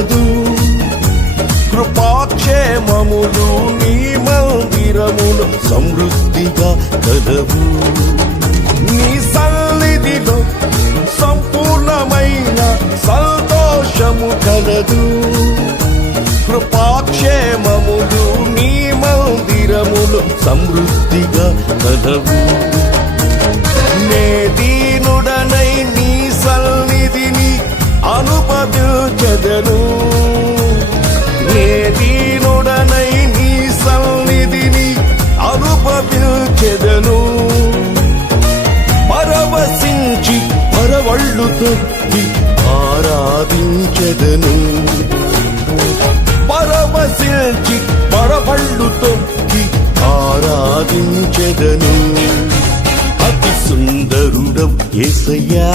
లేదు. కృపాక్షేమములు నీ మందిరములు సమృద్ధిగా కలవు. నీ సన్నిధిలో సంపూర్ణమైన సంతోషము కలదు. కృపాక్షేమములు నీ మందిరములు సమృద్ధిగా కలవు. నేది పరవళ్ళు తొక్కి ఆరాధించెదను. పరవశించి పరవళ్ళు తొక్కి ఆరాధించెదను. అతి సుందరుడవు ఏసయ్యా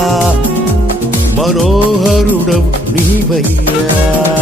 మనోహరుడవు నీవయ్యా.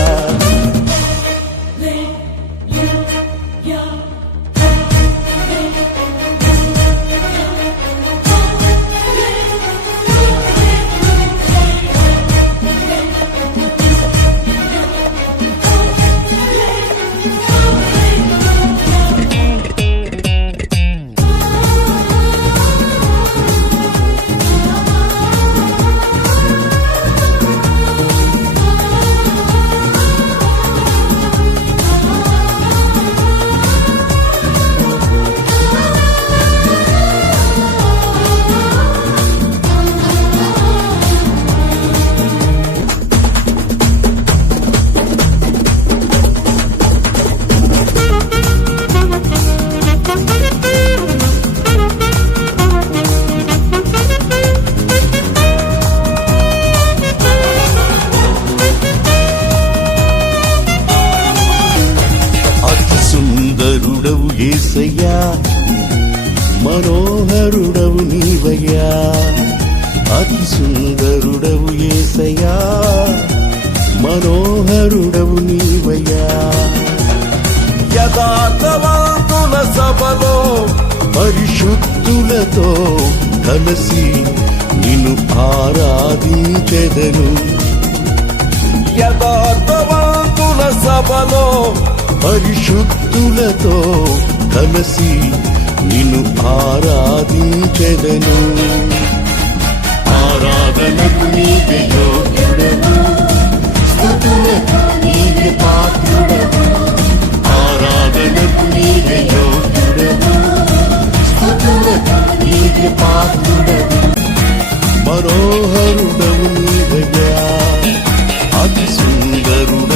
మనోహరుడవు నీవయ్యా. అతి సుందరుడవు ఏసయ్యా. మనోహరుడవు నీవయ్యా. యథార్థవంతుల సభలో పరిశుద్ధులతో కలిసి నిన్ను ఆరాధించెదను. యథార్థవంతుల సభలో పరిశుద్ధులతో కలిసి నిన్ను ఆరాధించెదను. ఆరాధనకు నీవే యోగ్యుడను స్థుతులకు నీవే పాత్రుడను ఆరాధనకు నీవే యోగ్యుడను స్థుతులకు నీవే పాత్రుడను మరోహరుడవు నీవయ్యా. అతి సుందరుడు